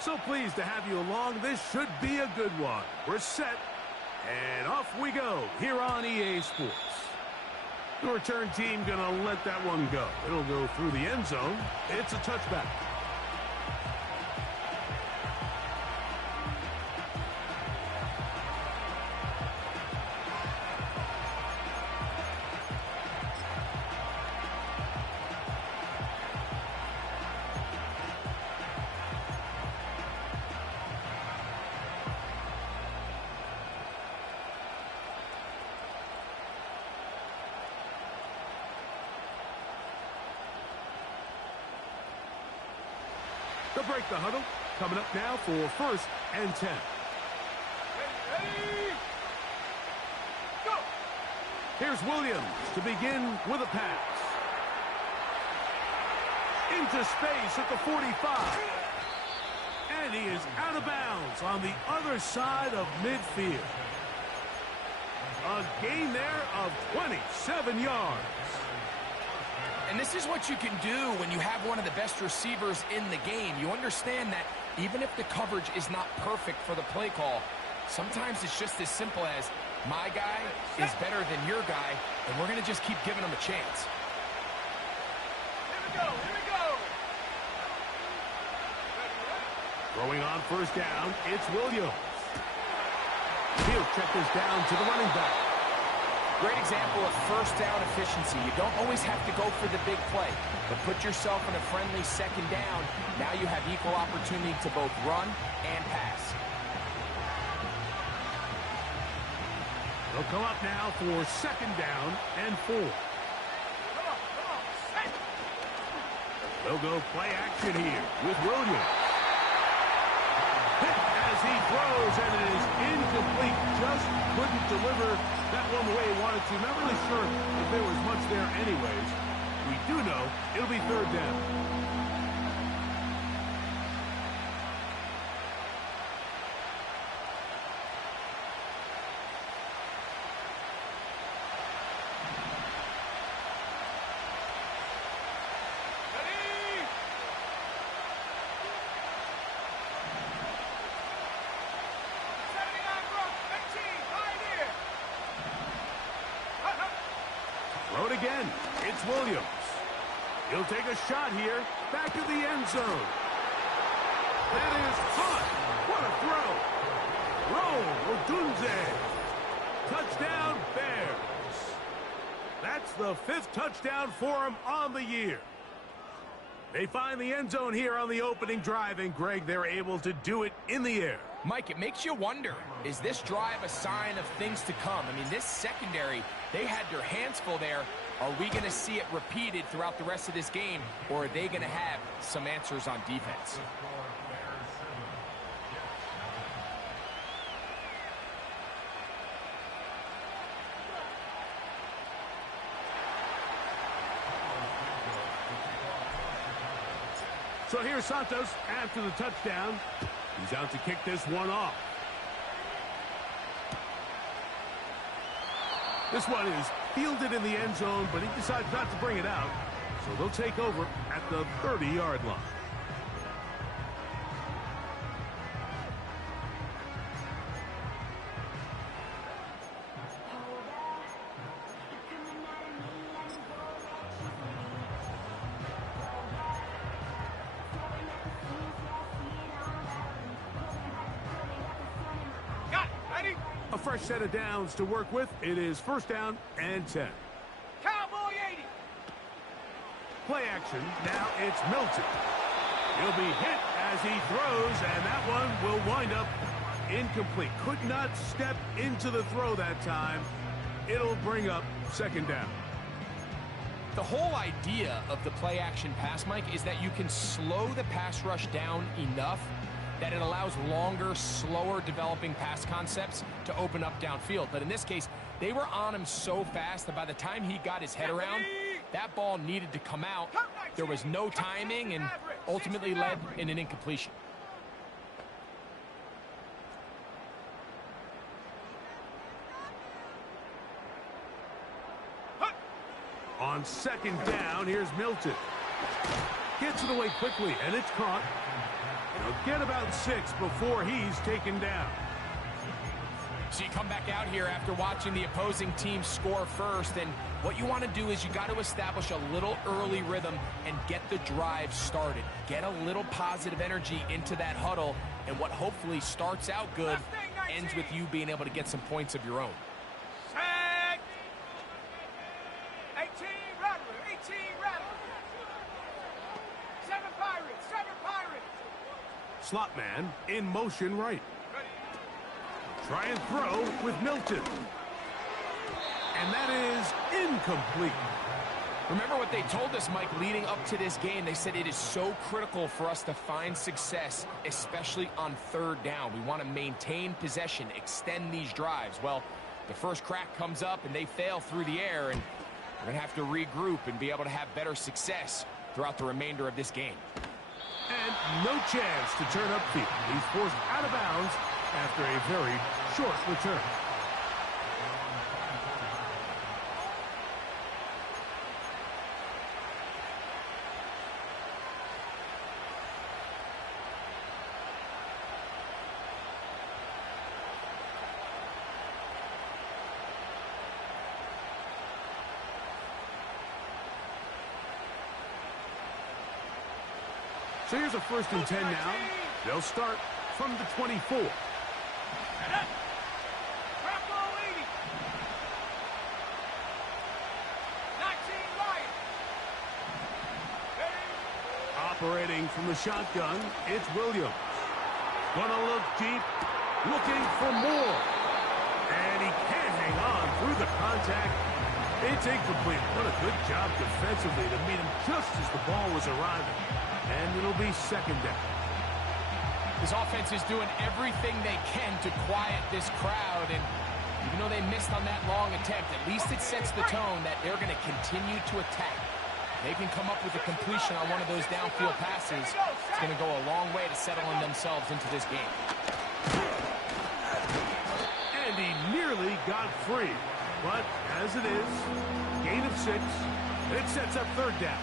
So pleased to have you along. This should be a good one. We're set, and off we go here on EA Sports. The return team going to let that one go. It'll go through the end zone. It's a touchback. They'll break the huddle. Coming up now for 1st and 10. Ready, go! Here's Williams to begin with a pass. Into space at the 45. And he is out of bounds on the other side of midfield. A gain there of 27 yards. And this is what you can do when you have one of the best receivers in the game. You understand that even if the coverage is not perfect for the play call, sometimes it's just as simple as my guy is better than your guy, and we're going to just keep giving him a chance. Here we go, here we go. Throwing on 1st down, it's Williams. He'll check this down to the running back. Great example of 1st down efficiency. You don't always have to go for the big play, but put yourself in a friendly 2nd down. Now you have equal opportunity to both run and pass. They'll come up now for 2nd down and 4. They'll go play action here with Williams. Hit as he throws, and it is incomplete. Just couldn't deliver that one the way he wanted to. Not really sure if there was much there anyways. We do know it'll be 3rd down. Throw it again. It's Williams. He'll take a shot here. Back to the end zone. That is hot. What a throw. Roll Odunze. Touchdown, Bears. That's the 5th touchdown for him on the year. They find the end zone here on the opening drive, and Greg, they're able to do it in the air. Mike, it makes you wonder, is this drive a sign of things to come? I mean, this secondary, they had their hands full there. Are we going to see it repeated throughout the rest of this game, or are they going to have some answers on defense? So here's Santos after the touchdown. He's out to kick this one off. This one is fielded in the end zone, but he decides not to bring it out. So they'll take over at the 30-yard line. A fresh set of downs to work with. It is 1st down and 10. Cowboy 80. Play action. Now it's Milton. He'll be hit as he throws, and that one will wind up incomplete. Could not step into the throw that time. It'll bring up 2nd down. The whole idea of the play action pass, Mike, is that you can slow the pass rush down enough that it allows longer, slower developing pass concepts to open up downfield. But in this case, they were on him so fast that by the time he got his head around, that ball needed to come out. There was no timing and ultimately led in an incompletion. On 2nd down, here's Milton. Gets it away quickly, and it's caught. They'll get about 6 before he's taken down. So you come back out here after watching the opposing team score first, and what you want to do is you got to establish a little early rhythm and get the drive started. Get a little positive energy into that huddle, and what hopefully starts out good ends with you being able to get some points of your own. Set. 18 Rattler, 18 Rattler. 7 Pirates, 7 Pirates. Slot man in motion right. Try and throw with Milton. And that is incomplete. Remember what they told us, Mike, leading up to this game. They said it is so critical for us to find success, especially on third down. We want to maintain possession, extend these drives. Well, the first crack comes up and they fail through the air, and we're going to have to regroup and be able to have better success throughout the remainder of this game. And no chance to turn upfield. He's forced out of bounds after a very short return. So here's a 1st and 10 now. They'll start from the 24. Operating from the shotgun, it's Williams. Gonna look deep, looking for more. And he can't hang on through the contact. It's incomplete. What a good job defensively to meet him just as the ball was arriving. And it'll be 2nd down. This offense is doing everything they can to quiet this crowd, and even though they missed on that long attempt, at least it sets the tone that they're going to continue to attack. They can come up with a completion on one of those downfield passes. It's going to go a long way to settling themselves into this game. And he nearly got free. But as it is, gain of 6, it sets up 3rd down.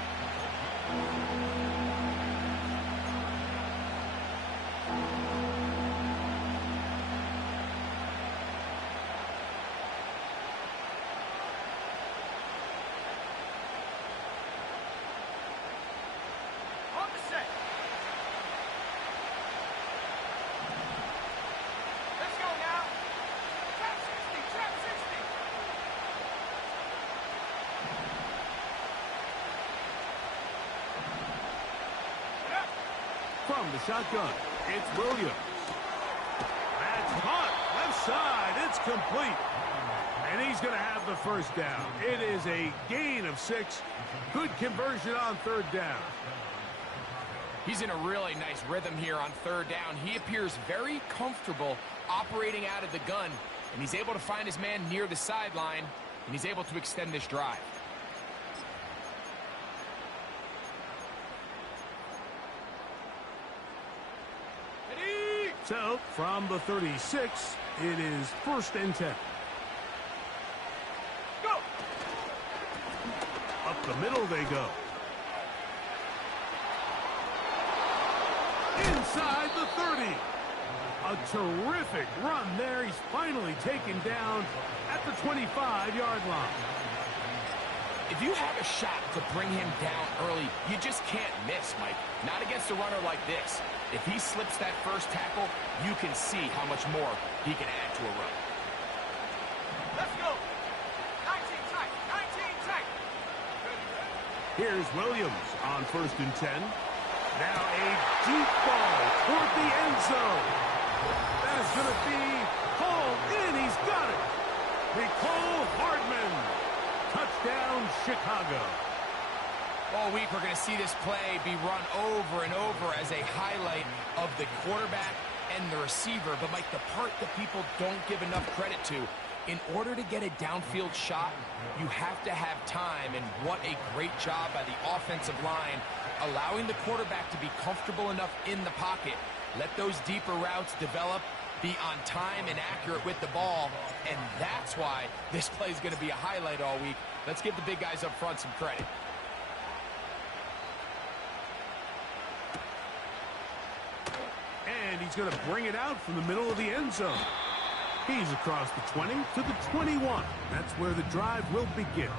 From the shotgun, it's Williams. That's caught. Left side. It's complete. And he's going to have the 1st down. It is a gain of 6. Good conversion on 3rd down. He's in a really nice rhythm here on 3rd down. He appears very comfortable operating out of the gun, and he's able to find his man near the sideline, and he's able to extend this drive. So, from the 36, it is 1st and 10. Go! Up the middle they go. Inside the 30. A terrific run there. He's finally taken down at the 25-yard line. If you have a shot to bring him down early, you just can't miss, Mike. Not against a runner like this. If he slips that first tackle, you can see how much more he can add to a run. Let's go. 19 tight, 19 tight. Here's Williams on 1st and 10. Now a deep ball toward the end zone. That's going to be hauled in. He's got it. Nicole Hardman. Touchdown, Chicago. All week, we're going to see this play be run over and over as a highlight of the quarterback and the receiver. But, Mike, the part that people don't give enough credit to, in order to get a downfield shot, you have to have time. And what a great job by the offensive line, allowing the quarterback to be comfortable enough in the pocket. Let those deeper routes develop, be on time and accurate with the ball. And that's why this play is going to be a highlight all week. Let's give the big guys up front some credit. he's going to bring it out from the middle of the end zone. He's across the 20 to the 21. That's where the drive will begin.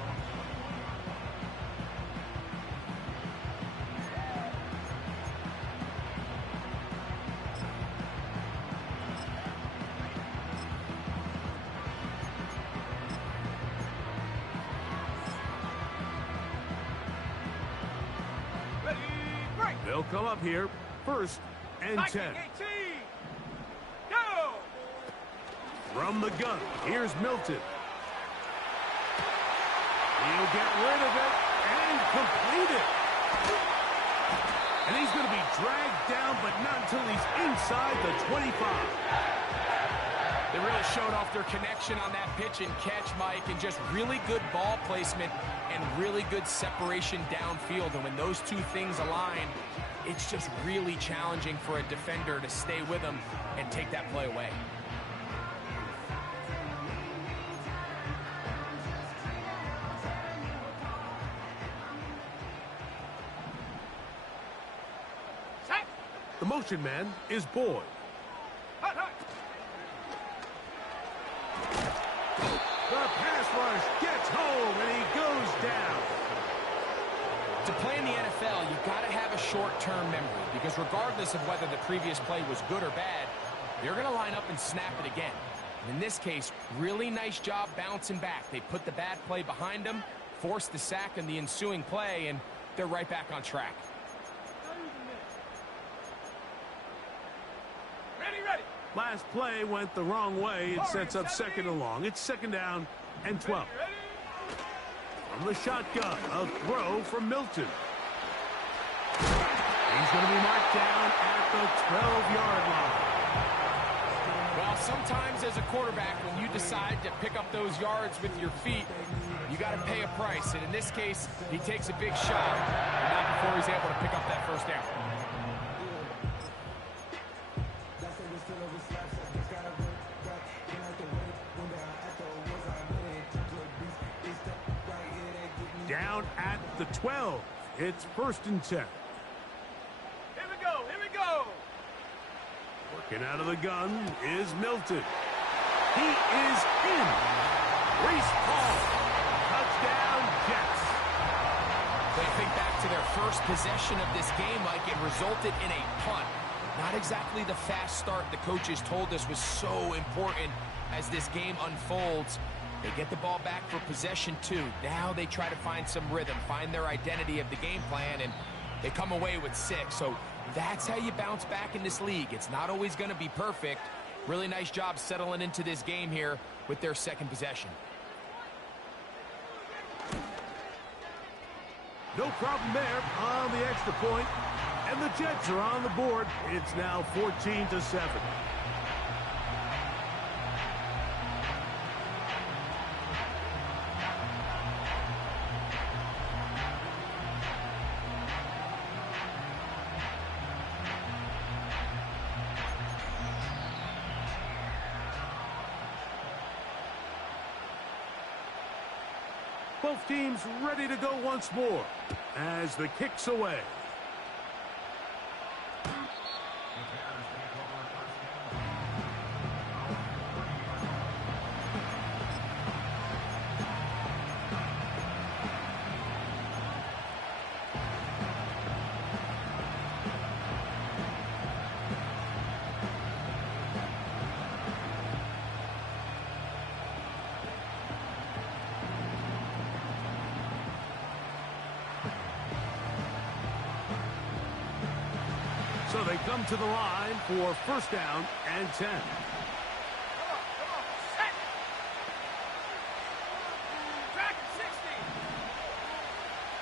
They'll come up here, 1st and 10. 18. Go! From the gun, here's Milton. He'll get rid of it and complete it. And he's going to be dragged down, but not until he's inside the 25. They really showed off their connection on that pitch and catch, Mike, and just really good ball placement and really good separation downfield. And when those two things align, it's just really challenging for a defender to stay with them and take that play away. Set. The motion man is Boyd. Hut, hut. The pass rush gets home, and he goes down. To play in the NFL, you've got to have a short-term memory, because regardless of whether the previous play was good or bad, you're going to line up and snap it again. And in this case, really nice job bouncing back. They put the bad play behind them, forced the sack in the ensuing play, and they're right back on track. Ready, ready. Last play went the wrong way. It sets up 2nd and long. It's 2nd down and 12. Ready. From the shotgun, a throw from Milton. He's going to be marked down at the 12-yard line. Well, sometimes as a quarterback, when you decide to pick up those yards with your feet, you got to pay a price. And in this case, he takes a big shot, but not before he's able to pick up that 1st down. Down at the 12. It's 1st and 10. Here we go, here we go. Working out of the gun is Milton. He is in. Reese Paul. Touchdown, Jets. They think back to their first possession of this game, Mike. It resulted in a punt. Not exactly the fast start the coaches told us was so important as this game unfolds. They get the ball back for possession 2. Now they try to find some rhythm, find their identity of the game plan, and they come away with 6. So that's how you bounce back in this league. It's not always going to be perfect. Really nice job settling into this game here with their 2nd possession. No problem there on the extra point. And the Jets are on the board. It's now 14-7. Both teams ready to go once more as the kick's away. So they come to the line for 1st down and 10. Come on, set. Track 60.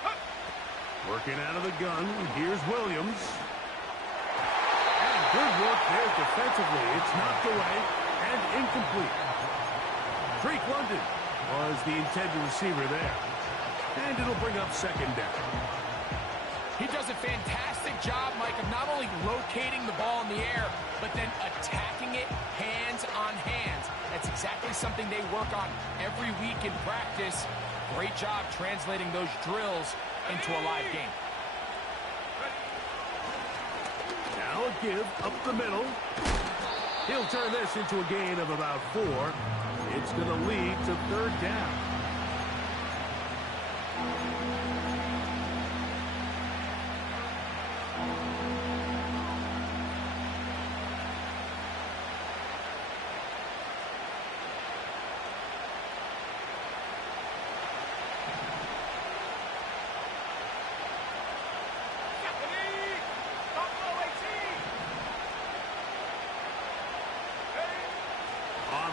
Hut. Working out of the gun, here's Williams. And good work there defensively. It's knocked away and incomplete. Drake London was the intended receiver there. And it'll bring up 2nd down. He does a fantastic job, Mike, of not only locating the ball in the air, but then attacking it hands on hands. That's exactly something they work on every week in practice. Great job translating those drills into a live game. Now a give up the middle. He'll turn this into a gain of about 4. It's going to lead to third down.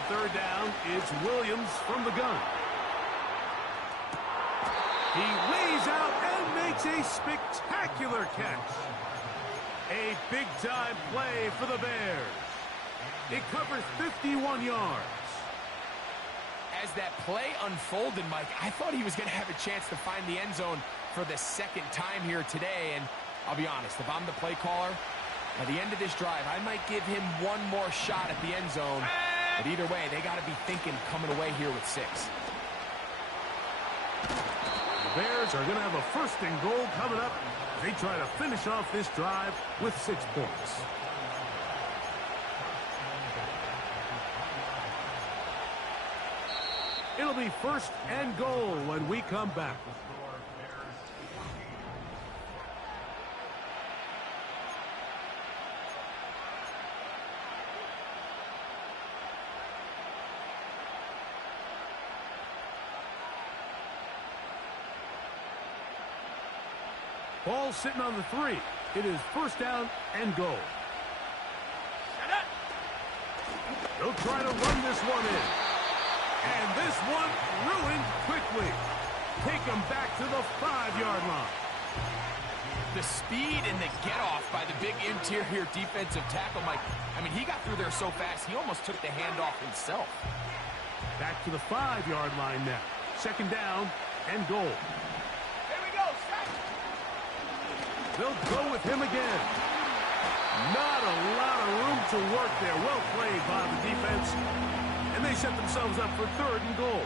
Third down is Williams from the gun. He lays out and makes a spectacular catch. A big-time play for the Bears. It covers 51 yards. As that play unfolded, Mike, I thought he was going to have a chance to find the end zone for the second time here today. And I'll be honest, if I'm the play caller, by the end of this drive, I might give him one more shot at the end zone. But either way, they got to be thinking coming away here with 6. The Bears are going to have a first and goal coming up. They try to finish off this drive with 6 points. It'll be first and goal when we come back. Ball sitting on the 3. It is first down and goal. They'll try to run this one in. And this one ruined quickly. Take them back to the 5-yard line. The speed and the get-off by the big interior defensive tackle, Mike. I mean, he got through there so fast, he almost took the handoff himself. Back to the 5-yard line now. Second down and goal. They'll go with him again. Not a lot of room to work there. Well played by the defense. And they set themselves up for third and goal.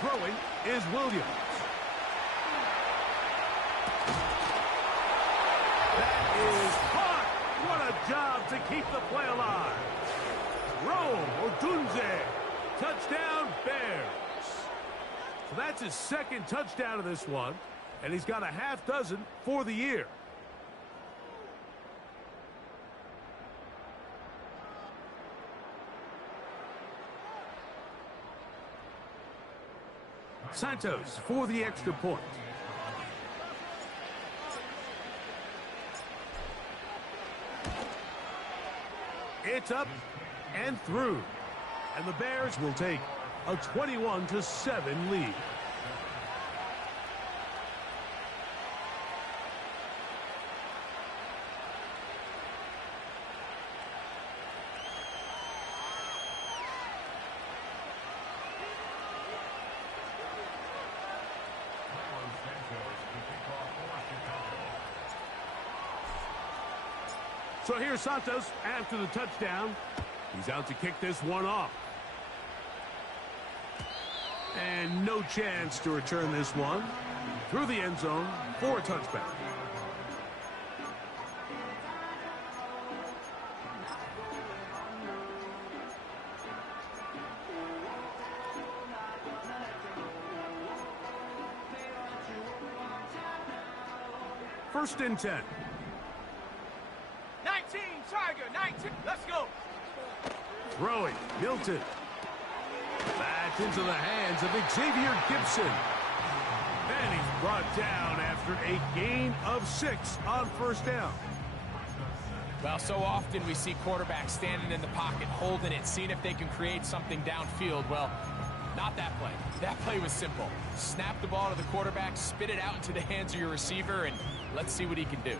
Throwing is Williams. That is caught. What a job to keep the play alive. Rome Odunze. Touchdown, Bears. So that's his second touchdown of this one, and he's got a half dozen for the year. Santos for the extra point. It's up and through. And the Bears will take a 21-7 lead. So here's Santos after the touchdown. He's out to kick this one off. And no chance to return this one through the end zone for a touchback. First and 10. 19, Tiger, 19. Let's go. Throwing, Milton. Back into the hands of Xavier Gibson. And he's brought down after a gain of 6 on first down. Well, so often we see quarterbacks standing in the pocket, holding it, seeing if they can create something downfield. Well, not that play. That play was simple. Snap the ball to the quarterback, spit it out into the hands of your receiver, and Let's see what he can do.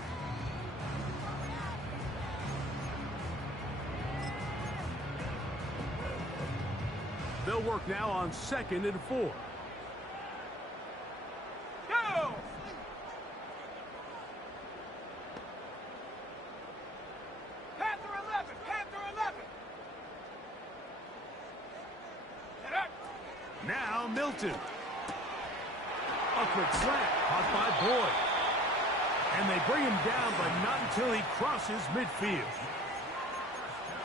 They'll work now on 2nd and 4. Go! Panther 11! Panther 11! Get up! Now Milton. A quick slant, caught by Boyd. And they bring him down, but not until he crosses midfield.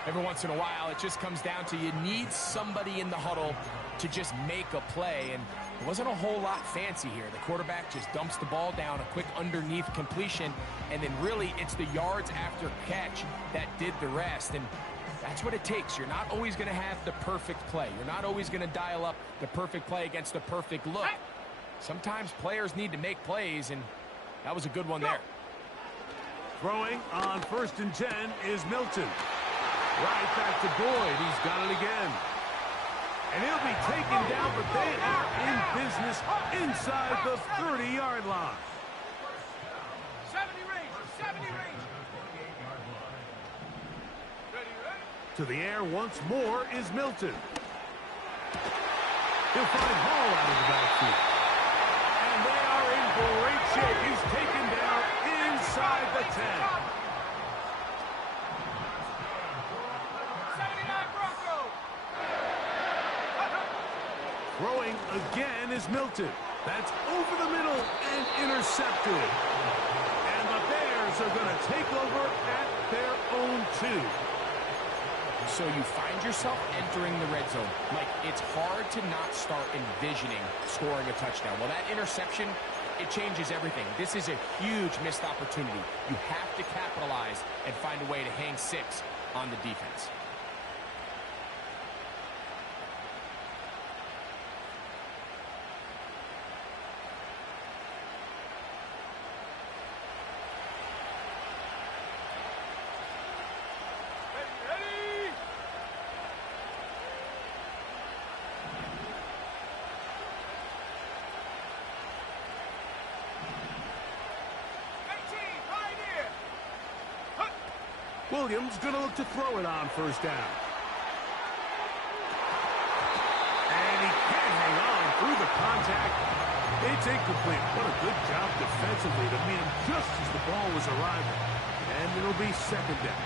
Every once in a while, it just comes down to you need somebody in the huddle to just make a play, and it wasn't a whole lot fancy here. The quarterback just dumps the ball down, a quick underneath completion, and then really it's the yards after catch that did the rest, and that's what it takes. You're not always going to have the perfect play. You're not always going to dial up the perfect play against the perfect look. Sometimes players need to make plays, and that was a good one there. Throwing on 1st and 10 is Milton. Right back to Boyd. He's got it again. And he'll be taken down, but they are in business inside the 30-yard line. 70 range! 70 range! Ready, ready? To the air once more is Milton. He'll find Hall out of the backfield. And they are in great shape. He's taken down inside the 10. 79 Bronco! Throwing again is Milton. That's over the middle and intercepted. And the Bears are going to take over at their own 2. So you find yourself entering the red zone. Like, it's hard to not start envisioning scoring a touchdown. Well, that interception, it changes everything. This is a huge missed opportunity. You have to capitalize and find a way to hang 6 on the defense. Williams going to look to throw it on 1st down. And he can't hang on through the contact. It's incomplete. What a good job defensively to meet him just as the ball was arriving. And it'll be 2nd down.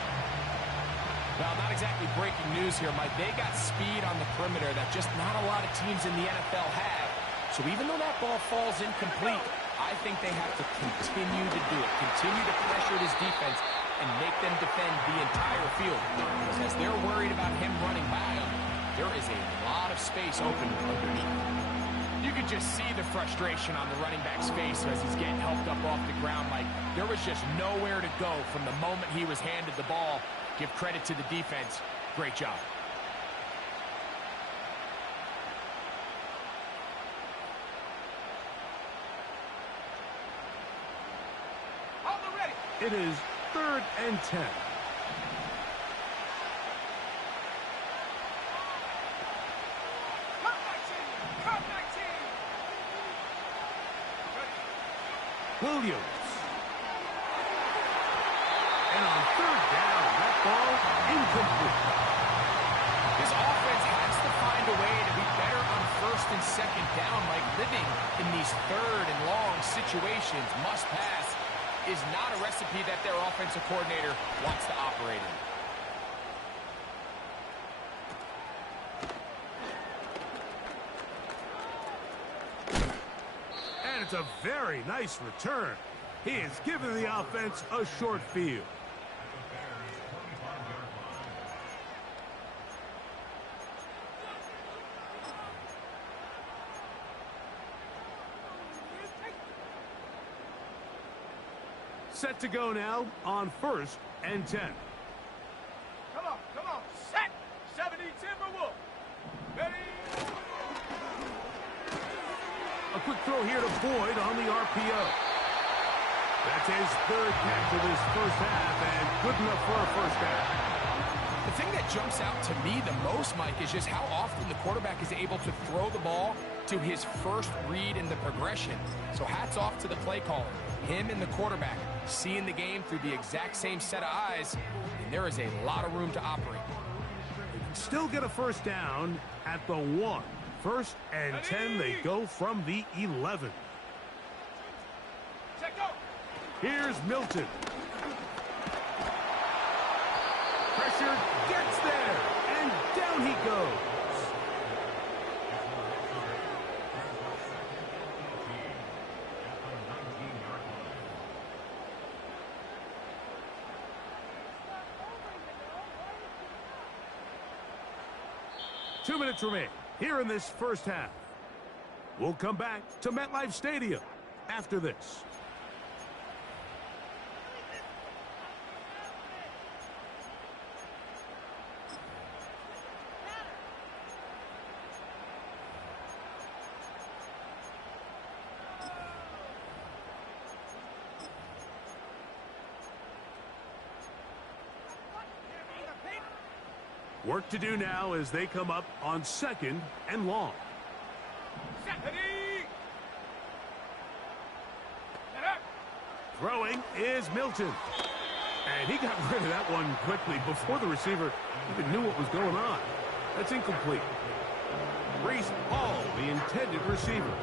Well, not exactly breaking news here, Mike. They got speed on the perimeter that just not a lot of teams in the NFL have. So even though that ball falls incomplete, I think they have to continue to do it. Continue to pressure this defense and make them defend the entire field. Because as they're worried about him running by them, there is a lot of space open underneath. You could just see the frustration on the running back's face as he's getting helped up off the ground. Like, there was just nowhere to go from the moment he was handed the ball. Give credit to the defense. Great job. It is 3rd and 10. Williams. And on 3rd down, that ball incomplete. This offense has to find a way to be better on 1st and 2nd down, like living in these 3rd and long situations. Must pass is not a recipe that their offensive coordinator wants to operate in. And it's a very nice return. He has given the offense a short field. Set to go now on 1st and 10. Come on, set! 70 Timberwolf! Ready? A quick throw here to Boyd on the RPO. That's his 3rd catch of this 1st half, and good enough for a 1st down. The thing that jumps out to me the most, Mike, is just how often the quarterback is able to throw the ball to his first read in the progression. So hats off to the play caller. Him and the quarterback seeing the game through the exact same set of eyes, and there is a lot of room to operate. Still get a first down at the 1. 1st and 10, they go from the 11. Check go. Here's Milton. Pressure gets there, and down he goes. Two minutes remain here in this first half. We'll come back to MetLife Stadium after this. Work to do now as they come up on 2nd and long. Throwing is Milton. And he got rid of that one quickly before the receiver even knew what was going on. That's incomplete. Reese Hall, the intended receiver.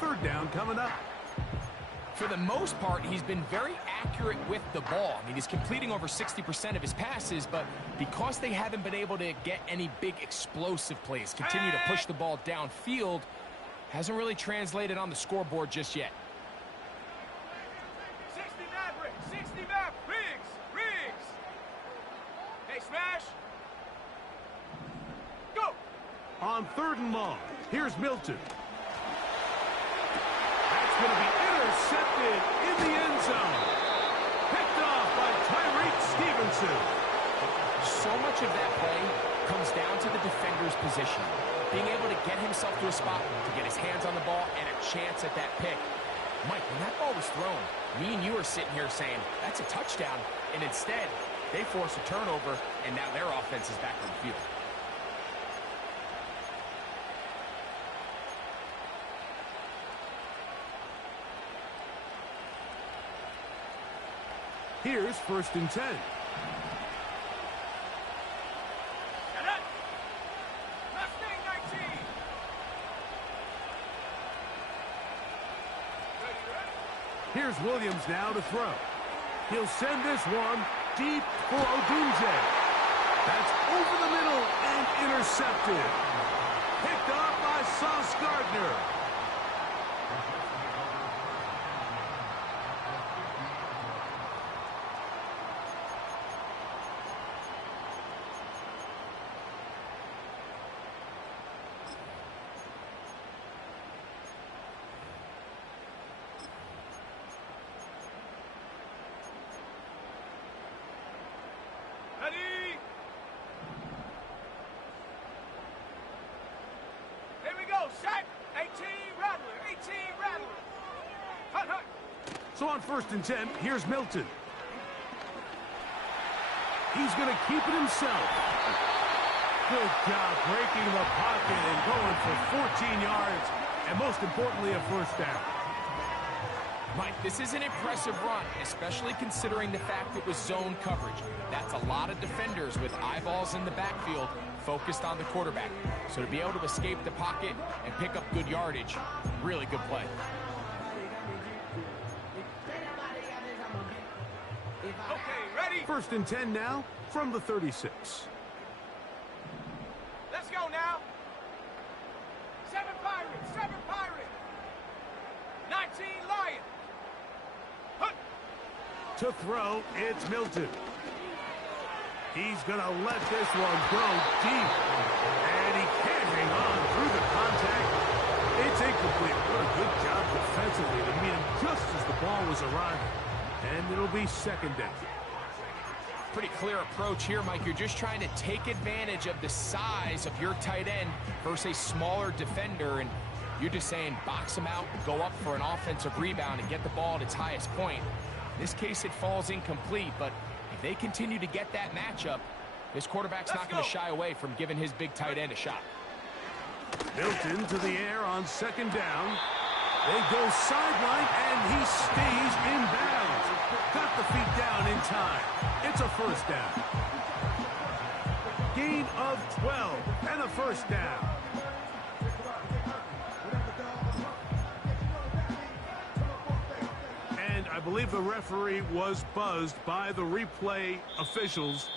3rd down coming up. For the most part, he's been very accurate with the ball. I mean, he's completing over 60% of his passes, but because they haven't been able to get any big explosive plays, continue to push the ball downfield, hasn't really translated on the scoreboard just yet. 60 Maverick, 60 Maverick, Riggs. Hey, smash. Go. On 3rd and long, here's Milton. That's going to be intercepted in the end zone. Picked off by Tyreek Stevenson. So much of that play comes down to the defender's position. Being able to get himself to a spot to get his hands on the ball and a chance at that pick. Mike, when that ball was thrown, me and you are sitting here saying, that's a touchdown. And instead, they force a turnover, and now their offense is back on the field. Here's 1st and 10. Here's Williams now to throw. He'll send this one deep for Odunze. That's over the middle and intercepted. Picked off by Sauce Gardner. So on 1st and 10, here's Milton. He's going to keep it himself. Good job breaking the pocket and going for 14 yards, and most importantly, a 1st down. Mike, this is an impressive run, especially considering the fact it was zone coverage. That's a lot of defenders with eyeballs in the backfield focused on the quarterback. So to be able to escape the pocket and pick up good yardage, really good play. Okay, ready? 1st and 10 now from the 36. Let's go now. 7 Pirate, 19 Lion. Hunt. To throw, it's Milton. He's going to let this one go deep. And he can't hang on through the contact. It's incomplete. What a good job defensively to meet him just as the ball was arriving. And it'll be 2nd down. Pretty clear approach here, Mike. You're just trying to take advantage of the size of your tight end versus a smaller defender, and you're just saying box him out, go up for an offensive rebound, and get the ball at its highest point. In this case, it falls incomplete, but if they continue to get that matchup, this quarterback's not going to shy away from giving his big tight end a shot. Milton to the air on 2nd down. They go sideline, and he stays in bounds. Got the feet down in time. It's a first down. Gain of 12 and a first down. And I believe the referee was buzzed by the replay officials,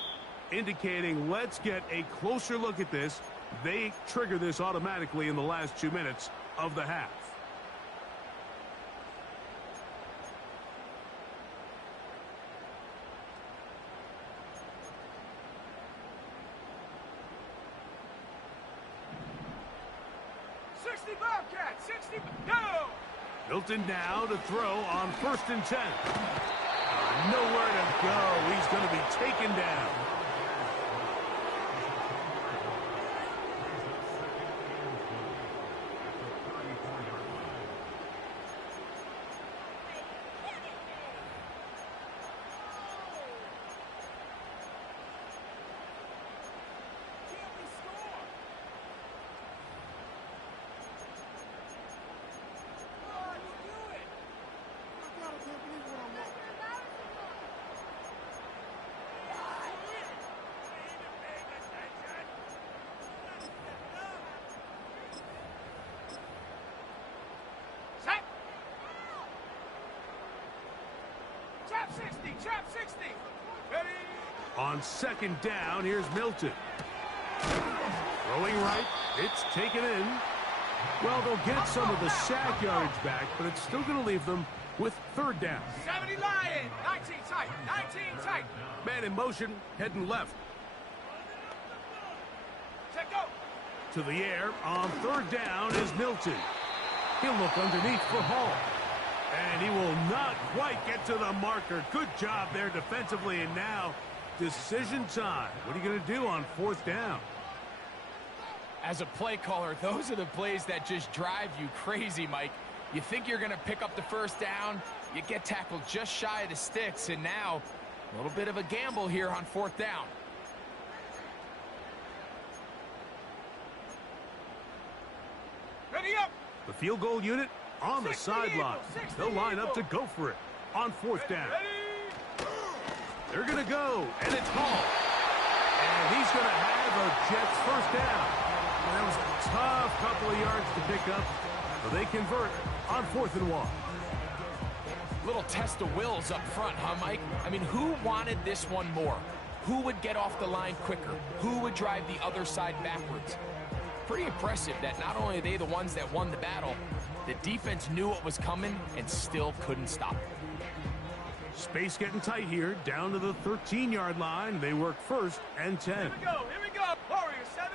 indicating let's get a closer look at this. They trigger this automatically in the last 2 minutes of the half. Bobcat, 60, go! Milton now to throw on 1st and 10. Nowhere to go. He's going to be taken down. Trap 60. Ready? On 2nd down, here's Milton. Throwing right. It's taken in. Well, they'll get some of the sack yardage back, but it's still going to leave them with 3rd down. 70 Lion. 19 tight. 19 tight. Man in motion, heading left. Check go. To the air on 3rd down is Milton. He'll look underneath for Hall. And he will not quite get to the marker. Good job there defensively, and now decision time. What are you going to do on 4th down? As a play caller, those are the plays that just drive you crazy, Mike. You think you're going to pick up the 1st down, you get tackled just shy of the sticks, and now a little bit of a gamble here on 4th down. Ready up. The field goal unit on the sideline. They'll line up to go for it on 4th down. They're going to go, and it's Hall. And he's going to have a Jets 1st down. And that was a tough couple of yards to pick up, but they convert on 4th and 1. Little test of wills up front, huh, Mike? I mean, who wanted this one more? Who would get off the line quicker? Who would drive the other side backwards? Pretty impressive that not only are they the ones that won the battle, the defense knew what was coming and still couldn't stop it. Space getting tight here, down to the 13-yard line. They work 1st and 10. Here we go. Here we go. Warrior 70.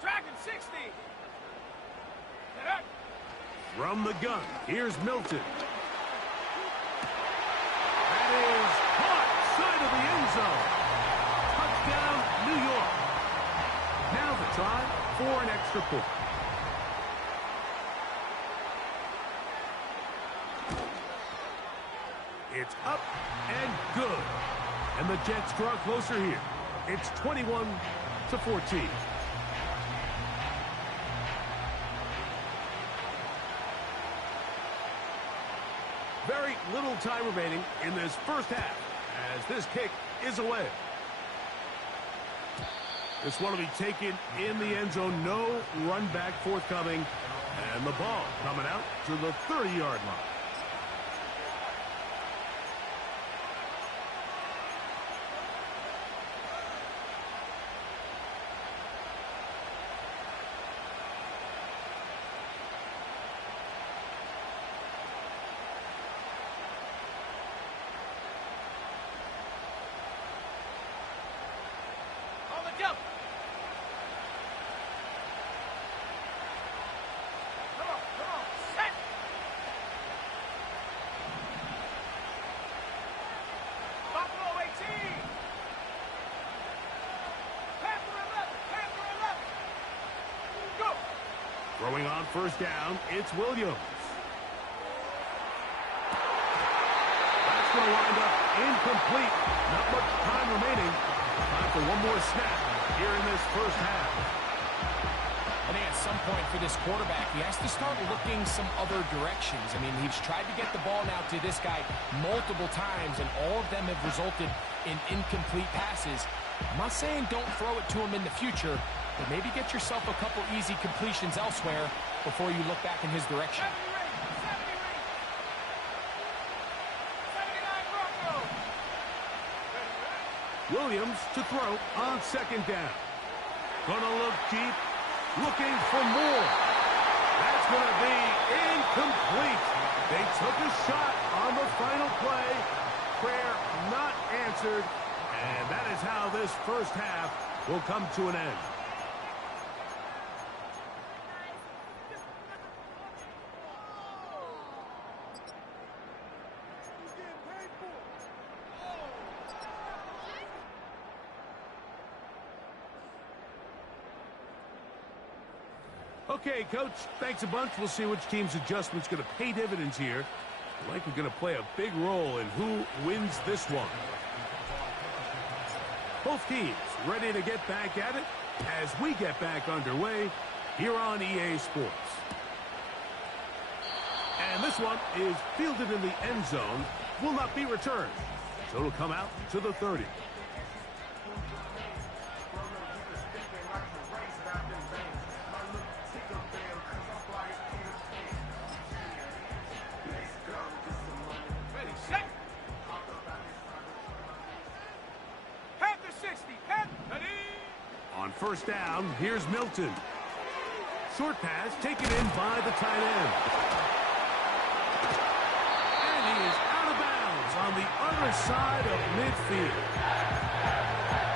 Dragon 60. Get up. From the gun, here's Milton. That is caught side of the end zone. Touchdown, New York. Now the try for an extra point. It's up and good. And the Jets draw closer here. It's 21-14. Very little time remaining in this 1st half as this kick is away. This one will be taken in the end zone. No run back forthcoming. And the ball coming out to the 30-yard line. Jump. Come on, set. Buffalo 18. Panther 11. Go. Throwing on 1st down, it's Williams. That's going to wind up incomplete. Not much time remaining. Time for one more snap here in this 1st half. A I think at some point for this quarterback, he has to start looking some other directions. I mean, he's tried to get the ball now to this guy multiple times, and all of them have resulted in incomplete passes. I'm not saying don't throw it to him in the future, but maybe get yourself a couple easy completions elsewhere before you look back in his direction. 70 Williams to throw on second down. Gonna look deep, looking for more. That's gonna be incomplete. They took a shot on the final play. Prayer not answered. And that is how this first half will come to an end. Okay, Coach, thanks a bunch. We'll see which team's adjustment's going to pay dividends here. Likely going to play a big role in who wins this one. Both teams ready to get back at it as we get back underway here on EA Sports. And this one is fielded in the end zone, will not be returned. So it'll come out to the 30. On first down, here's Milton. Short pass taken in by the tight end. And he is out of bounds on the other side of midfield.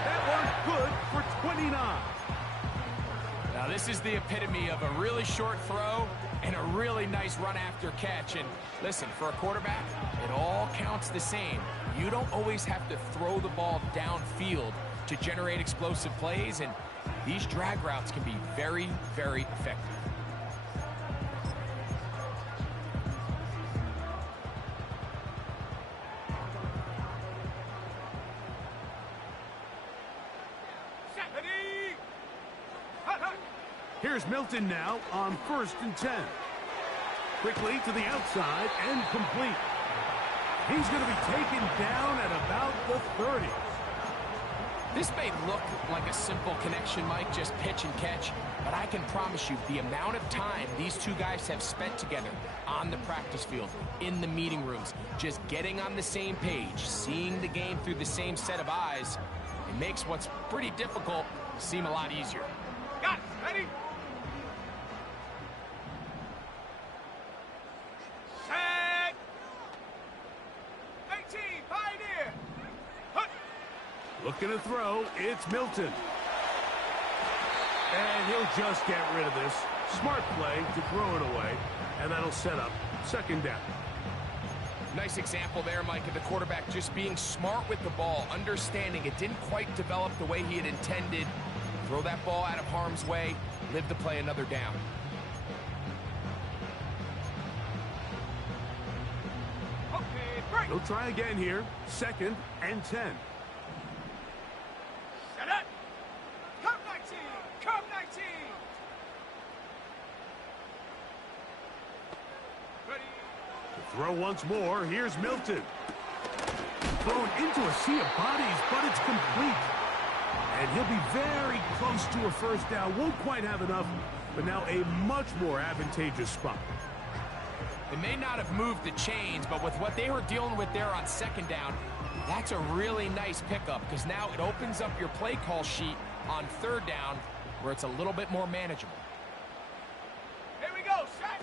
That one good for 29. Now this is the epitome of a really short throw and a really nice run after catch. And listen, for a quarterback, it all counts the same. You don't always have to throw the ball downfield to generate explosive plays, and these drag routes can be very, very effective. Here's Milton now on 1st and 10. Quickly to the outside and complete. He's going to be taken down at about the 30. This may look like a simple connection, Mike, just pitch and catch, but I can promise you the amount of time these two guys have spent together on the practice field, in the meeting rooms, just getting on the same page, seeing the game through the same set of eyes, it makes what's pretty difficult seem a lot easier. Got it. Ready? Set. 18. Pioneer. Hut. Looking to throw, it's Milton. And he'll just get rid of this. Smart play to throw it away, and that'll set up second down. Nice example there, Mike, of the quarterback just being smart with the ball, understanding it didn't quite develop the way he had intended. Throw that ball out of harm's way, live to play another down. Okay, break. He'll try again here. 2nd and 10. Set it. Come 19. Come 19. Ready. To throw once more, here's Milton. Thrown into a sea of bodies, but it's complete. And he'll be very close to a first down. Won't quite have enough, but now a much more advantageous spot. They may not have moved the chains, but with what they were dealing with there on second down, that's a really nice pickup because now it opens up your play call sheet on third down where it's a little bit more manageable. Here we go. Set.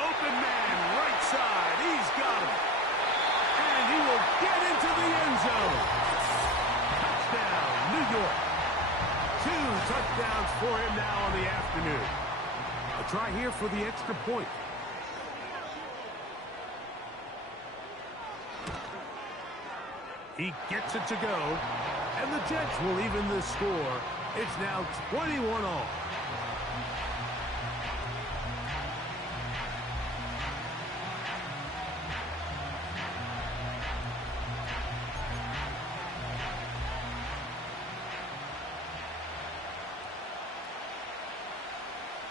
Open man, right side. He's got him. And he will get into the end zone. Touchdown, New York. 2 touchdowns for him now on the afternoon. A try here for the extra point. He gets it to go. And the Jets will even the score. It's now 21 all.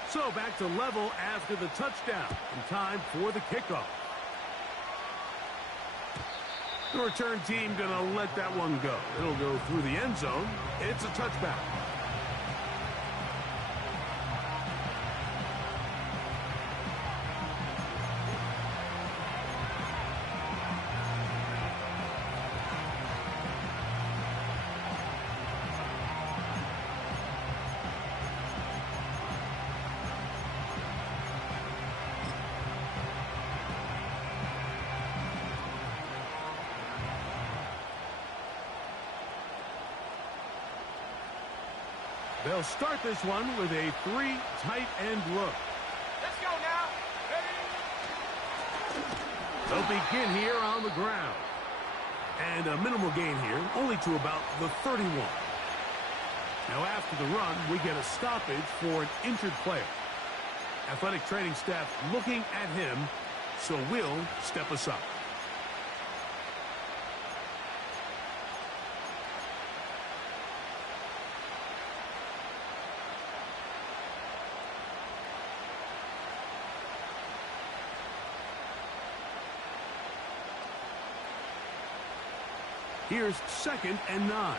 So back to level after the touchdown. And time for the kickoff. The return team going to let that one go. It'll go through the end zone. It's a touchback. They'll start this one with a 3 tight end look. Let's go now. Ready? They'll begin here on the ground. And a minimal gain here, only to about the 31. Now after the run, we get a stoppage for an injured player. Athletic training staff looking at him, so we'll step aside. Here's 2nd and 9.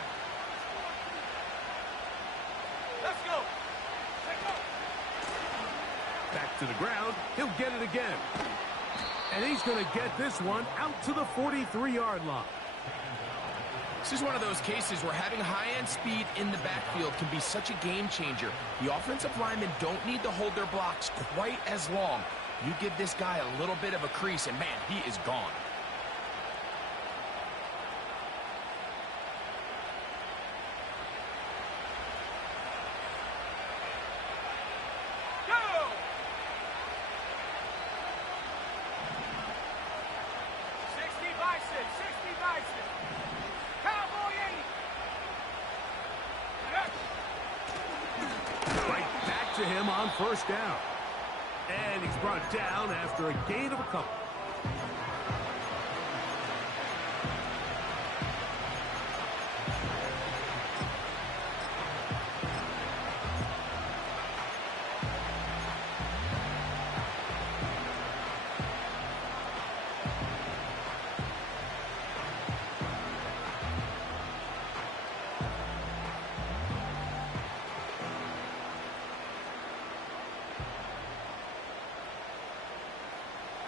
Let's go. Let's go. Back to the ground. He'll get it again. And he's going to get this one out to the 43-yard line. This is one of those cases where having high-end speed in the backfield can be such a game changer. The offensive linemen don't need to hold their blocks quite as long. You give this guy a little bit of a crease, and man, he is gone. To him on 1st down. And he's brought down after a gain of a couple.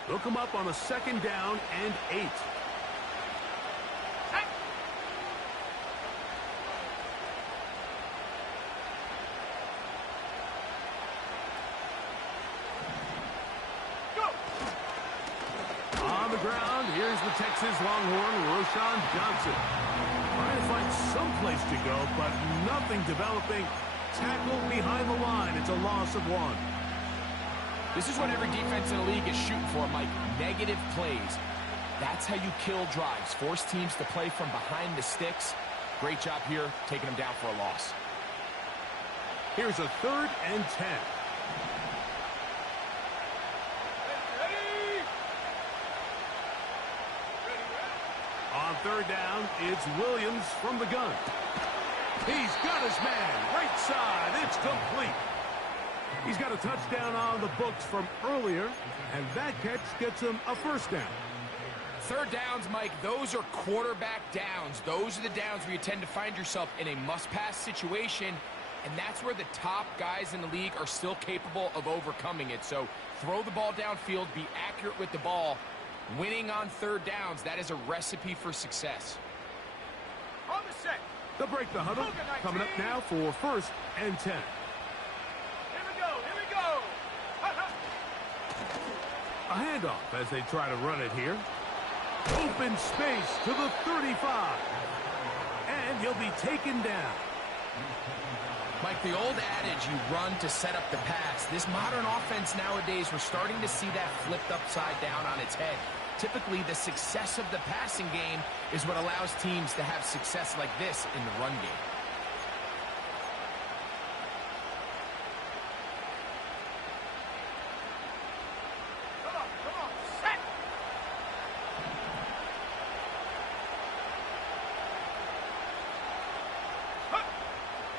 They'll come up on a 2nd down and 8. Go. On the ground, here's the Texas Longhorn, Roschon Johnson. Trying to find some place to go, but nothing developing. Tackled behind the line. It's a loss of 1. This is what every defense in the league is shooting for, Mike. Negative plays. That's how you kill drives. Force teams to play from behind the sticks. Great job here, taking them down for a loss. Here's a 3rd and 10. Ready? On 3rd down, it's Williams from the gun. He's got his man. Right side. It's complete. He's got a touchdown on the books from earlier, and that catch gets him a 1st down. 3rd downs, Mike, those are quarterback downs. Those are the downs where you tend to find yourself in a must-pass situation, and that's where the top guys in the league are still capable of overcoming it. So throw the ball downfield, be accurate with the ball. Winning on 3rd downs, that is a recipe for success. On the set. They'll break the huddle. Coming up now for 1st and 10. A handoff as they try to run it here. Open space to the 35. And he'll be taken down. Mike, the old adage, you run to set up the pass. This modern offense nowadays, we're starting to see that flipped upside down on its head. Typically, the success of the passing game is what allows teams to have success like this in the run game.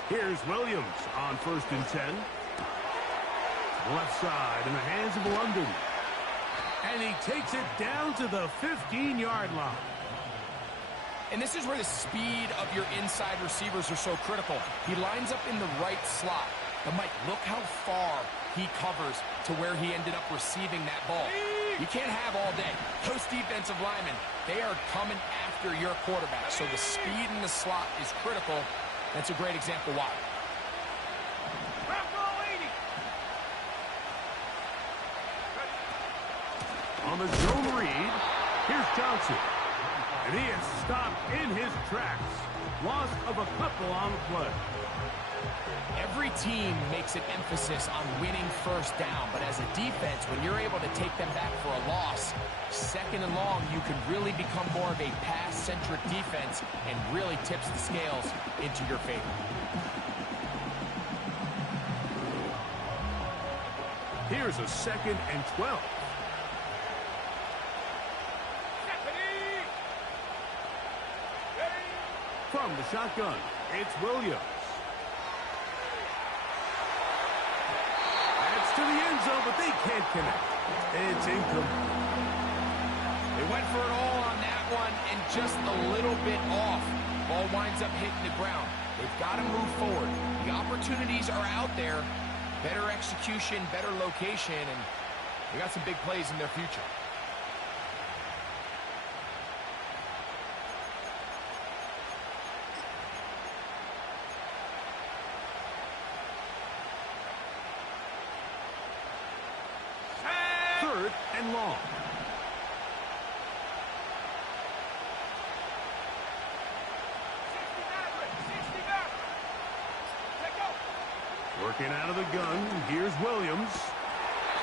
Here's Williams on 1st and 10. Left side in the hands of London. And he takes it down to the 15-yard line. And this is where the speed of your inside receivers are so critical. He lines up in the right slot. But Mike, look how far he covers to where he ended up receiving that ball. You can't have all day. Those defensive linemen, they are coming after your quarterback. So the speed in the slot is critical. That's a great example why. On the zone read, here's Johnson. And he is stopped in his tracks. Loss of a couple on the play. Every team makes an emphasis on winning first down, but as a defense, when you're able to take them back for a loss, second and long, you can really become more of a pass-centric defense and really tips the scales into your favor. Here's a 2nd and 12. From the shotgun, it's Williams. That's to the end zone, but they can't connect. It's incomplete. They went for it all on that one and just a little bit off. Ball winds up hitting the ground. They've got to move forward. The opportunities are out there. Better execution, better location, and they got some big plays in their future. Third and long. Working out of the gun, here's Williams.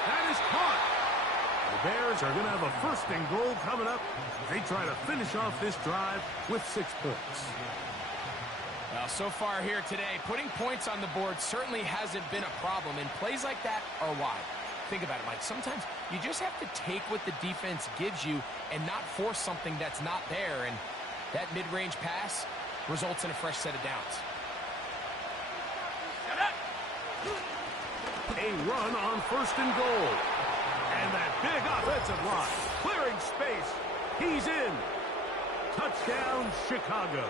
That is caught. The Bears are going to have a 1st and goal coming up. They try to finish off this drive with 6 points. Well, so far here today, putting points on the board certainly hasn't been a problem, and plays like that are why. Think about it, Mike. Sometimes you just have to take what the defense gives you and not force something that's not there, and that mid-range pass results in a fresh set of downs. A run on 1st and goal. And that big offensive line clearing space. He's in. Touchdown, Chicago.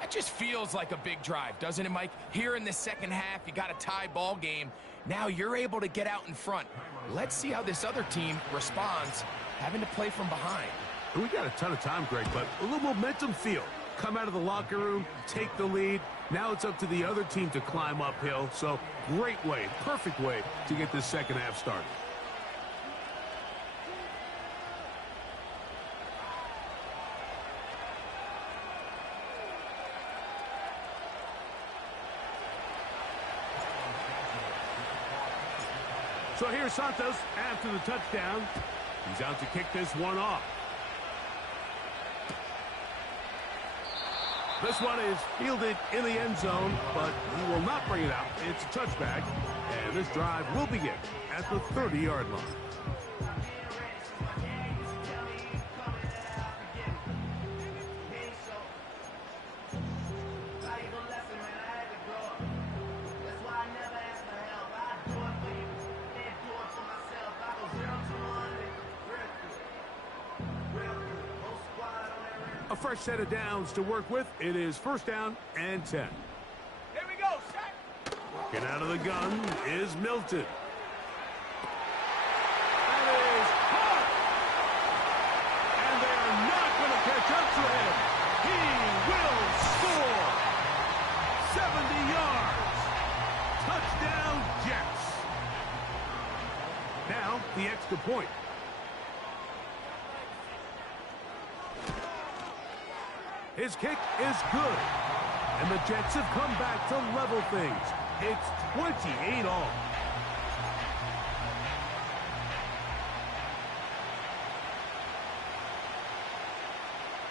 That just feels like a big drive, doesn't it, Mike? Here in the second half, you got a tie ball game. Now you're able to get out in front. Let's see how this other team responds, having to play from behind. We got a ton of time, Greg, but a little momentum feel. Come out of the locker room, take the lead. Now it's up to the other team to climb uphill. So great way, perfect way to get this second half started. So here's Santos after the touchdown. He's out to kick this one off. This one is fielded in the end zone, but he will not bring it out. It's a touchback, and this drive will begin at the 30-yard line. A fresh set of downs to work with. It is 1st down and 10. Here we go, set. Working out of the gun is Milton. That is caught. And they are not going to catch up to him. He will score. 70 yards. Touchdown, Jets. Now the extra point. His kick is good. And the Jets have come back to level things. It's 28 all.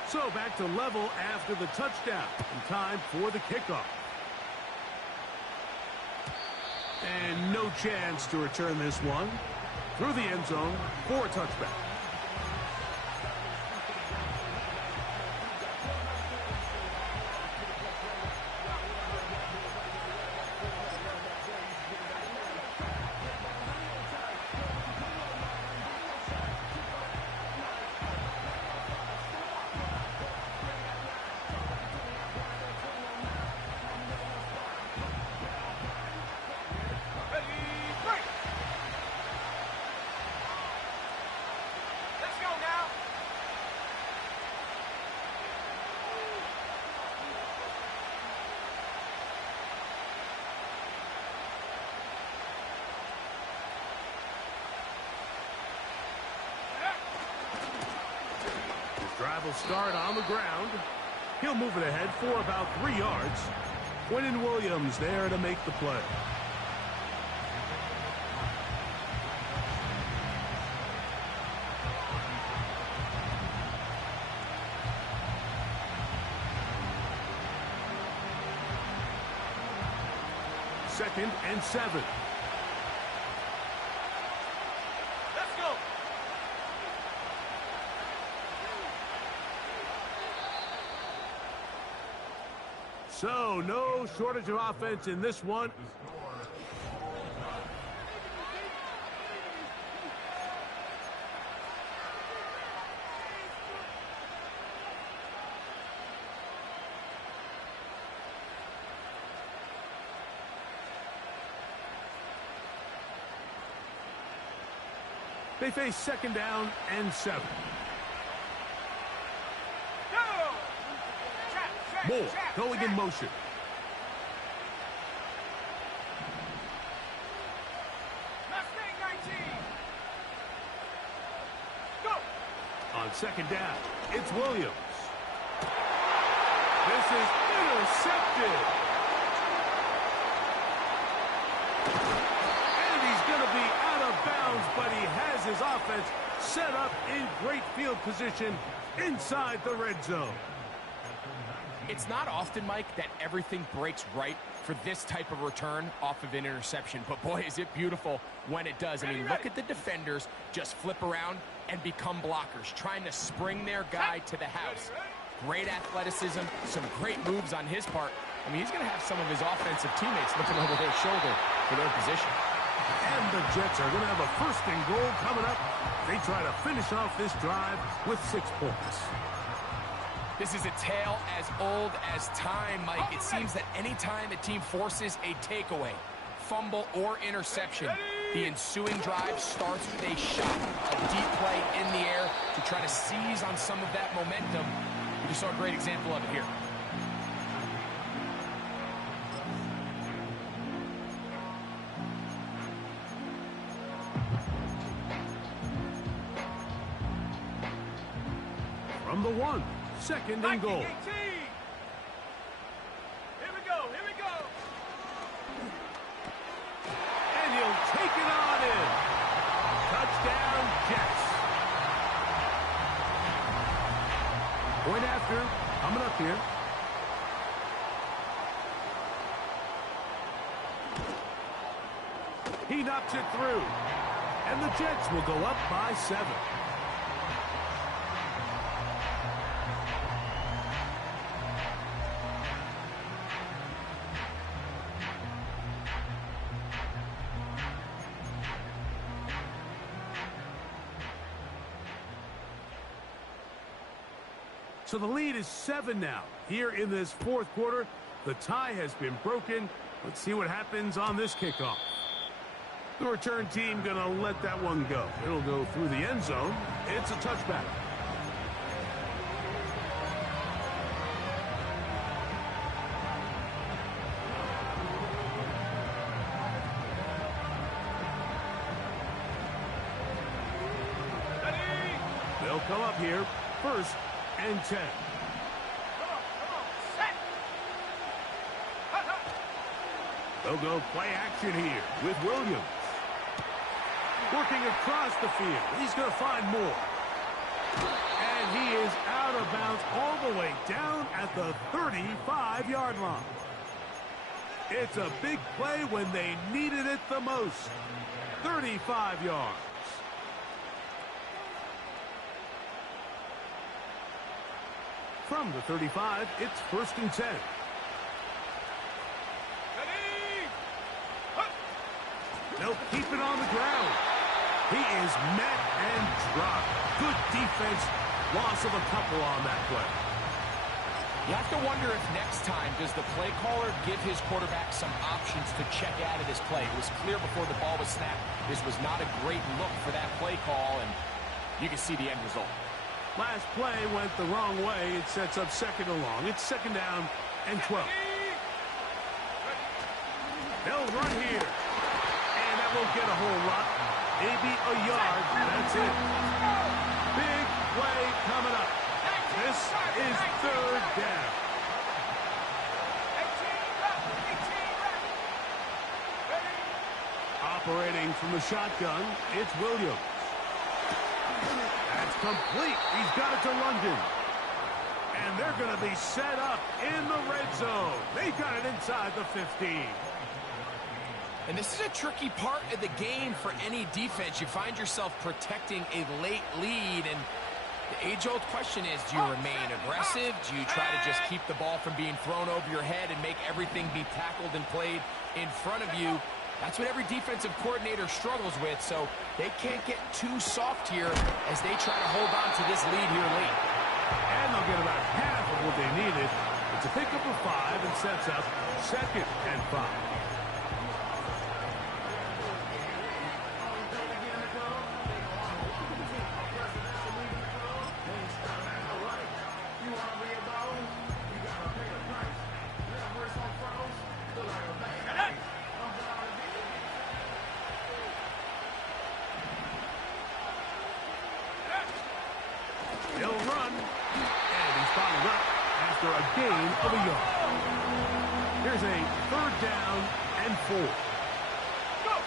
So back to level after the touchdown. And time for the kickoff. And no chance to return this one. Through the end zone for a touchback. will start on the ground. He'll move it ahead for about 3 yards. Quentin Williams there to make the play. Second and 7. Let's go. So, no shortage of offense in this one. They face second down and 7. Go. Trap, Moore trap, going trap. in motion. Mustang 19. Go. On second down, it's Williams. This is intercepted. And he's going to be out of bounds, but he has his offense set up in great field position inside the red zone. It's not often, Mike, that everything breaks right for this type of return off of an interception. But, boy, is it beautiful when it does. I mean, look at the defenders just flip around and become blockers, trying to spring their guy to the house. Great athleticism, some great moves on his part. I mean, he's going to have some of his offensive teammates looking over their shoulder for their position. And the Jets are going to have a first and goal coming up. They try to finish off this drive with 6 points. This is a tale as old as time, Mike. It seems that any time a team forces a takeaway, fumble, or interception, the ensuing drive starts with a shot, a deep play in the air to try to seize on some of that momentum. We just saw a great example of it here. From the 1, second and goal. Here we go. Here we go. And he'll take it on in. Touchdown, Jets. Point after, coming up here. He knocks it through. And the Jets will go up by 7. So the lead is 7 now. Here in this 4th quarter, the tie has been broken. Let's see what happens on this kickoff. The return team going to let that one go. It'll go through the end zone. It's a touchback. They'll come up here, first and 10. Come on. Set. They'll go play action here with Williams. Working across the field. He's going to find Moore. And he is out of bounds all the way down at the 35-yard line. It's a big play when they needed it the most. 35 yards. From the 35, it's first and 10. They'll keep it on the ground. He is met and dropped. Good defense. Loss of a couple on that play. You have to wonder if next time does the play caller give his quarterback some options to check out of this play. It was clear before the ball was snapped. This was not a great look for that play call, and you can see the end result. Last play went the wrong way. It sets up second and long. It's second down and 12. They'll run here. And that won't get a whole lot. Maybe a yard. That's it. Big play coming up. is third down. 18 left. 18 left. Ready? Operating from the shotgun, it's Williams. That's complete. He's got it to London. And they're going to be set up in the red zone. They got it inside the 15. And this is a tricky part of the game for any defense. You find yourself protecting a late lead, and the age-old question is, do you remain aggressive? Do you try to just keep the ball from being thrown over your head and make everything be tackled and played in front of you? That's what every defensive coordinator struggles with, so they can't get too soft here as they try to hold on to this lead here late. And they'll get about half of what they needed. It's a pickup of 5 and sets up 2nd and 5. He'll run, and he's followed up after a gain of a yard. Here's a 3rd down and 4. Go.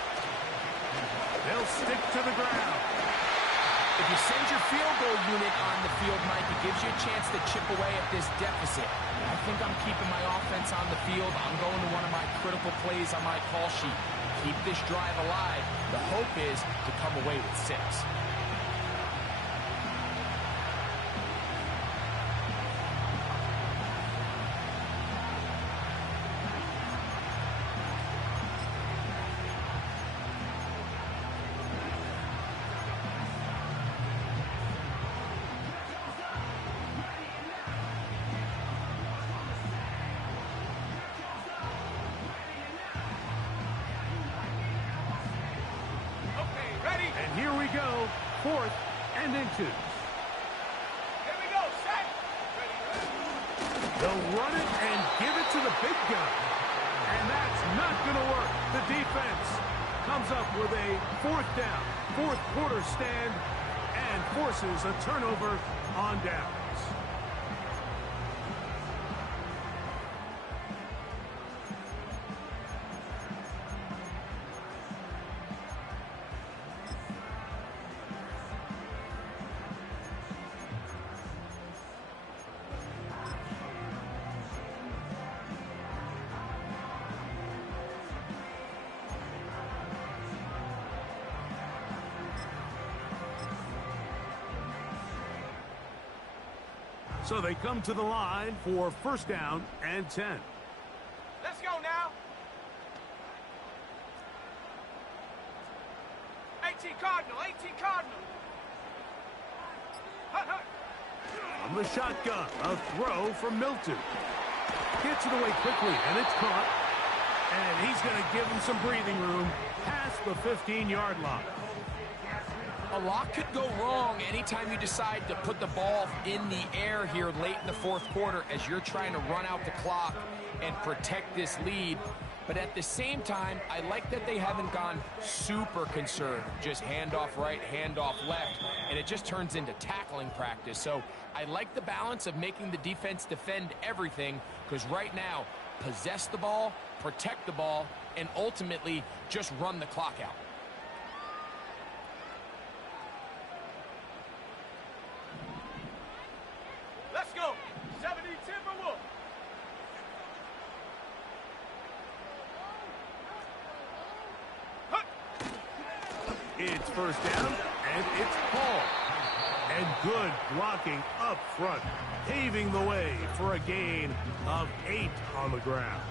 They'll stick to the ground. If you send your field goal unit on the field, Mike, it gives you a chance to chip away at this deficit. I think I'm keeping my offense on the field. I'm going to one of my critical plays on my call sheet. Keep this drive alive. The hope is to come away with 6. And here we go, 4th and inches. Here we go. Set. Ready. They'll run it and give it to the big guy. And that's not going to work. The defense comes up with a 4th down, 4th quarter stand, and forces a turnover on downs. So they come to the line for 1st down and 10. Let's go now. 18 Cardinal. 18 Cardinal. Hut, hut. On the shotgun, a throw from Milton. Gets it away quickly, and it's caught. And he's going to give him some breathing room past the 15-yard line. A lot could go wrong anytime you decide to put the ball in the air here late in the 4th quarter as you're trying to run out the clock and protect this lead. But at the same time, I like that they haven't gone super conservative. Just handoff right, handoff left, and it just turns into tackling practice. So I like the balance of making the defense defend everything, because right now, possess the ball, protect the ball, and ultimately just run the clock out. Let's go. 70 Timberwolves. Hut. It's 1st down, and it's Paul. And good blocking up front, paving the way for a gain of 8 on the ground.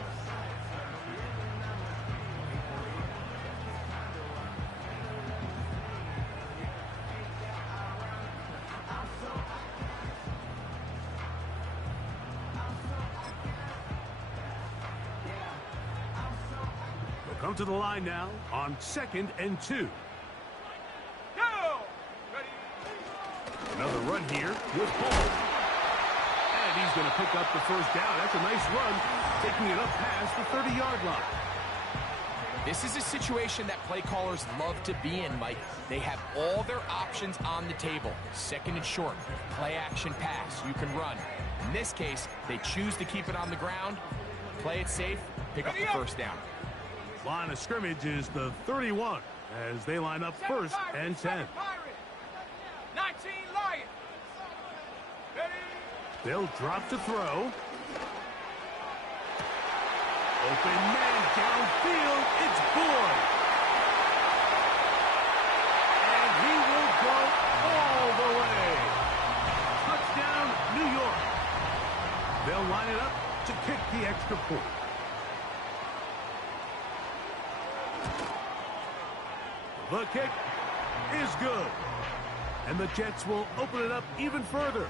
Come to the line now on 2nd and 2. Go. Ready. Another run here with Paul. And he's going to pick up the 1st down. That's a nice run, taking it up past the 30-yard line. This is a situation that play callers love to be in, Mike. They have all their options on the table. Second and short, play action pass, you can run. In this case, they choose to keep it on the ground, play it safe, pick up the first down. Line of scrimmage is the 31 as they line up first and 10. 19 Lions. Ready? They'll drop to throw. Open man downfield. It's Boyd. And he will go all the way. Touchdown, New York. They'll line it up to kick the extra point. The kick is good. And the Jets will open it up even further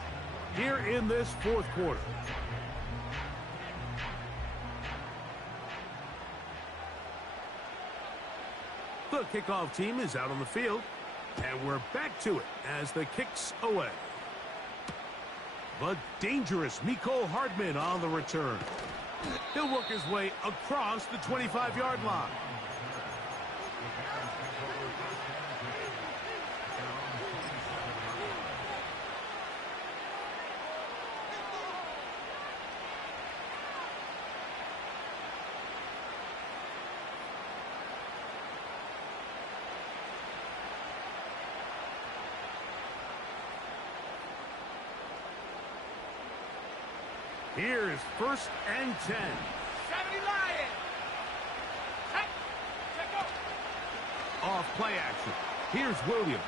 here in this fourth quarter. The kickoff team is out on the field, and we're back to it as the kick's away. The dangerous Mecole Hardman on the return. He'll work his way across the 25-yard line. Here's first and 10. 70 Lions. Set. Check go. Off play action. Here's Williams.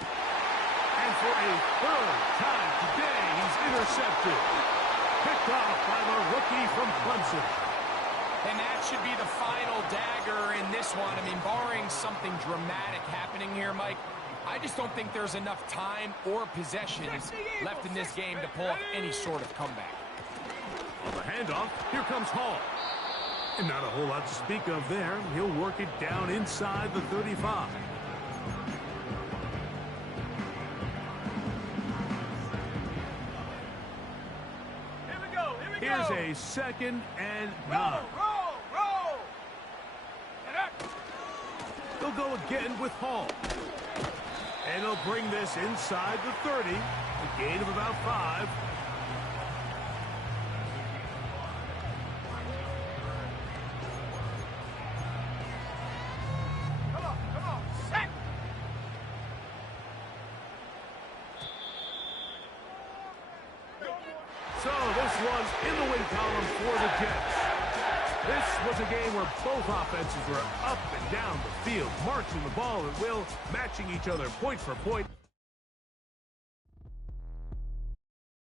And for a third time today, he's intercepted. Picked off by the rookie from Clemson. And that should be the final dagger in this one. I mean, barring something dramatic happening here, Mike, I just don't think there's enough time or possessions left in this game to pull off any sort of comeback. On the handoff, here comes Hall. And not a whole lot to speak of there. He'll work it down inside the 35. Here we go. Here we Here's go. a second and Roll, 9. roll. And up. They'll go again with Hall. And he'll bring this inside the 30. A gain of about 5. Come on. Set. So this one's in the win column for the Jets. This was a game where both offenses were up and down the field, marching the ball at will, matching each other point for point.